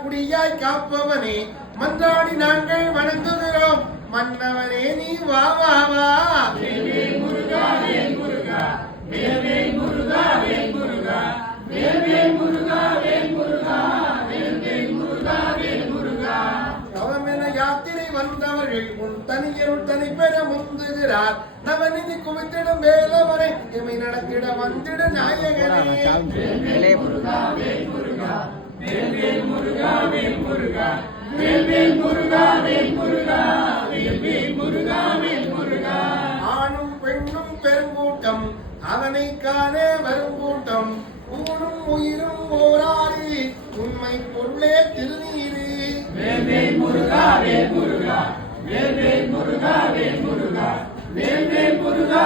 குடியாய் காப்பவனே மன்றாடி நாங்கள் வணங்குகிறோம் மன்னவனே நீ வா வா வா. வேல்வேல் முருகா வேல் முருகா வேல்வேல் முருகா வேல் முருகா வேல்வேல் முருகா வேல் முருகா வேல்வேல் முருகா வேல் முருகா. தவமென யாத்திரை வந்தவர்கள் உன் தனியருள் தனி பெற முந்துகிறார் நவநிதி குவித்திடும் வேலவரை எமை நடத்திட வந்திட நாயகனே. வேல்வேல் முருகா வேல் முருகா வேல்வேல் முருகா வேல் முருகா வேல்வேல் முருகா வேல் முருகா வேல்வேல் முருகா வேல் முருகா. ஆணும் பெண்ணும் பெருங்கூட்டம் அவனை காண வரும் கூட்டம் ஊனும் உயிரும் ஓராடி உண்மை பொருளே திருநீரு. வேல்வேல் முருகா வேல் முருகா வேல்வேல் முருகா வேல் முருகா வேல்வேல் முருகா.